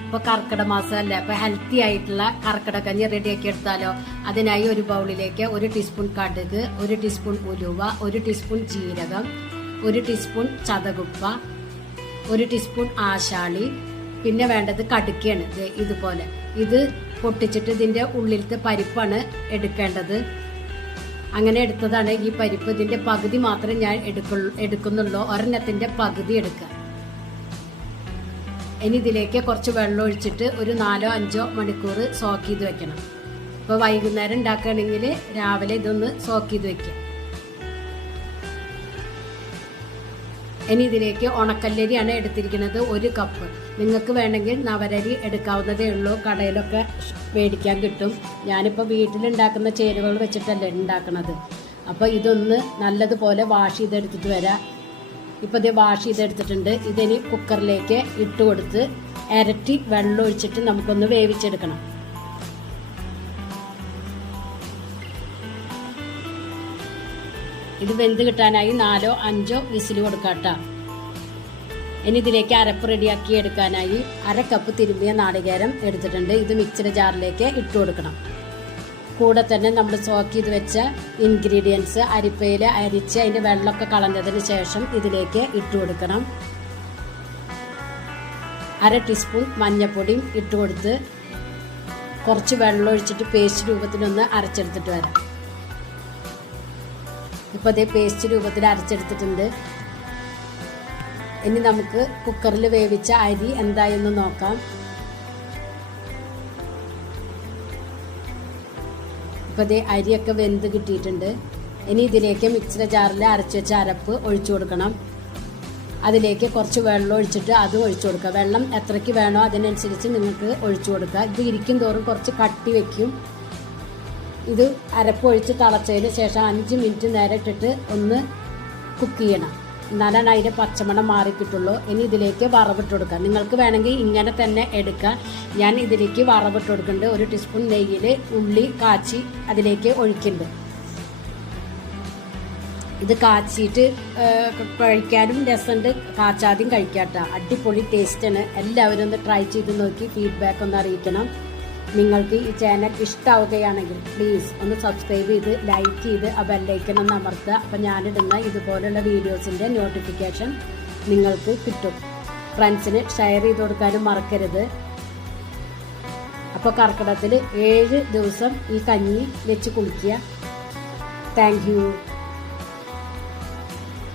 ഇപ്പൊ കർക്കിട മാസമല്ലേ അപ്പൊ ഹെൽത്തി ആയിട്ടുള്ള കർക്കിട കഞ്ഞി റെഡിയാക്കി എടുത്താലോ? അതിനായി ഒരു ബൗളിലേക്ക് ഒരു ടീസ്പൂൺ കടുക് ഒരു ടീസ്പൂൺ ഉലുവ ഒരു ടീസ്പൂൺ ജീരകം ഒരു ടീസ്പൂൺ ചതകുപ്പ ഒരു ടീസ്പൂൺ ആശാളി പിന്നെ വേണ്ടത് കടുക്കയാണ്. ഇതുപോലെ. ഇത് പൊട്ടിച്ചിട്ട് ഇതിന്റെ ഉള്ളിലത്തെ പരിപ്പാണ് എടുക്കേണ്ടത്. അങ്ങനെ എടുത്തതാണ് ഈ പരിപ്പ്. ഇതിന്റെ പകുതി മാത്രമേ ഞാൻ എടുക്കുന്നുള്ളൂ. ഒരെണ്ണത്തിന്റെ പകുതി എടുക്കുക. ഇനി ഇതിലേക്ക് കുറച്ച് വെള്ളം ഒഴിച്ചിട്ട് ഒരു നാലോ അഞ്ചോ മണിക്കൂർ സോക്ക് ചെയ്ത് വെക്കണം. അപ്പോൾ വൈകുന്നേരം ഉണ്ടാക്കുകയാണെങ്കിൽ രാവിലെ ഇതൊന്ന് സോക്ക് ചെയ്ത് വെക്കാം ഇനി ഇതിലേക്ക് ഉണക്കല്ലരിയാണ് എടുത്തിരിക്കുന്നത് ഒരു കപ്പ്. നിങ്ങൾക്ക് വേണമെങ്കിൽ നവരരി എടുക്കാവുന്നതേ ഉള്ളൂ. കടയിലൊക്കെ മേടിക്കാൻ കിട്ടും. ഞാനിപ്പോൾ വീട്ടിലുണ്ടാക്കുന്ന ചേരുവകൾ വെച്ചിട്ടല്ലേ ഉണ്ടാക്കുന്നത് അപ്പോൾ ഇതൊന്ന് നല്ലതുപോലെ വാഷ് ചെയ്തെടുത്തിട്ട് വരാം. ഇപ്പോൾ ഇത് വാഷ് ചെയ്തെടുത്തിട്ടുണ്ട്. ഇതിനി കുക്കറിലേക്ക് ഇട്ട് കൊടുത്ത് ഇരട്ടി വെള്ളം ഒഴിച്ചിട്ട് നമുക്കൊന്ന് വേവിച്ചെടുക്കണം. ഇത് വെന്ത് കിട്ടാനായി നാലോ അഞ്ചോ വിസിൽ കൊടുക്കാട്ട. ഇനി ഇതിലേക്ക് അരപ്പ് റെഡിയാക്കി എടുക്കാനായി അര കപ്പ് തിരുമ്പിയ നാളികേരം എടുത്തിട്ടുണ്ട്. ഇത് മിക്സിയുടെ ജാറിലേക്ക് ഇട്ട് കൊടുക്കണം കൂടെ തന്നെ നമ്മൾ സോക്ക് ചെയ്ത് വെച്ച ഇൻഗ്രീഡിയൻസ് അരിപ്പയിൽ അരിച്ച് അതിന്റെ വെള്ളമൊക്കെ കളഞ്ഞതിന് ശേഷം ഇതിലേക്ക് ഇട്ട് കൊടുക്കണം. അര ടീസ്പൂൺ മഞ്ഞൾപ്പൊടിയും ഇട്ട് കൊടുത്ത് കുറച്ച് വെള്ളം ഒഴിച്ചിട്ട് പേസ്റ്റ് രൂപത്തിലൊന്ന് അരച്ചെടുത്തിട്ട് വരാം. ഇപ്പോൾ അതേ പേസ്റ്റ് രൂപത്തിൽ അരച്ചെടുത്തിട്ടുണ്ട്. ഇനി നമുക്ക് കുക്കറിൽ വേവിച്ച അരി എന്തായെന്ന് നോക്കാം. ഇപ്പോൾ ഇത് അരിയൊക്കെ വെന്ത് കിട്ടിയിട്ടുണ്ട്. ഇനി ഇതിലേക്ക് മിക്സിയുടെ ജാറിൽ അരച്ച് വെച്ച അരപ്പ് ഒഴിച്ചു കൊടുക്കണം. അതിലേക്ക് കുറച്ച് വെള്ളം ഒഴിച്ചിട്ട് അത് ഒഴിച്ചു കൊടുക്കുക. വെള്ളം എത്രയ്ക്ക് വേണോ അതിനനുസരിച്ച് നിങ്ങൾക്ക് ഒഴിച്ചു കൊടുക്കുക. ഇത് ഇരിക്കും തോറും കുറച്ച് കട്ടി വയ്ക്കും ഇത് അരപ്പ് ഒഴിച്ച് തിളച്ചതിന് ശേഷം അഞ്ച് മിനിറ്റ് നേരം ഇട്ടിട്ട് ഒന്ന് കുക്ക് ചെയ്യണം. എന്നാലാണ് അതിന്റെ പച്ചമണം മാറി കിട്ടുള്ളൂ ഇനി ഇതിലേക്ക് വറവിട്ട് കൊടുക്കാം നിങ്ങൾക്ക് വേണമെങ്കിൽ ഇങ്ങനെ തന്നെ എടുക്കാം. ഞാൻ ഇതിലേക്ക് വറവിട്ട് കൊടുക്കുന്നുണ്ട് ഒരു ടീസ്പൂൺ നെയ്യിൽ ഉള്ളി കാച്ചി അതിലേക്ക് ഒഴിക്കുന്നുണ്ട്. ഇത് കാച്ചിയിട്ട് കഴിക്കാനും രസമുണ്ട്. കാച്ചാദ്യം കഴിക്കാട്ടോ അടിപൊളി ടേസ്റ്റാണ് എല്ലാവരും ഒന്ന് ട്രൈ ചെയ്ത് നോക്കി. ഫീഡ്ബാക്ക് ഒന്ന് അറിയിക്കണം. നിങ്ങൾക്ക് ഈ ചാനൽ ഇഷ്ടമാവുകയാണെങ്കിൽ പ്ലീസ് ഒന്ന് സബ്സ്ക്രൈബ് ചെയ്ത് ലൈക്ക് ചെയ്ത് ആ ബെല്ലൈക്കൺ ഒന്ന് അമർത്തുക. അപ്പം ഞാനിടുന്ന ഇതുപോലുള്ള വീഡിയോസിന്റെ നോട്ടിഫിക്കേഷൻ നിങ്ങൾക്ക് കിട്ടും. ഫ്രണ്ട്സിന് ഷെയർ ചെയ്ത് കൊടുക്കാനും മറക്കരുത്. അപ്പോൾ കർക്കിടത്തിൽ ഏഴ് ദിവസം ഈ കഞ്ഞി വെച്ച് കുളിക്കുക. താങ്ക്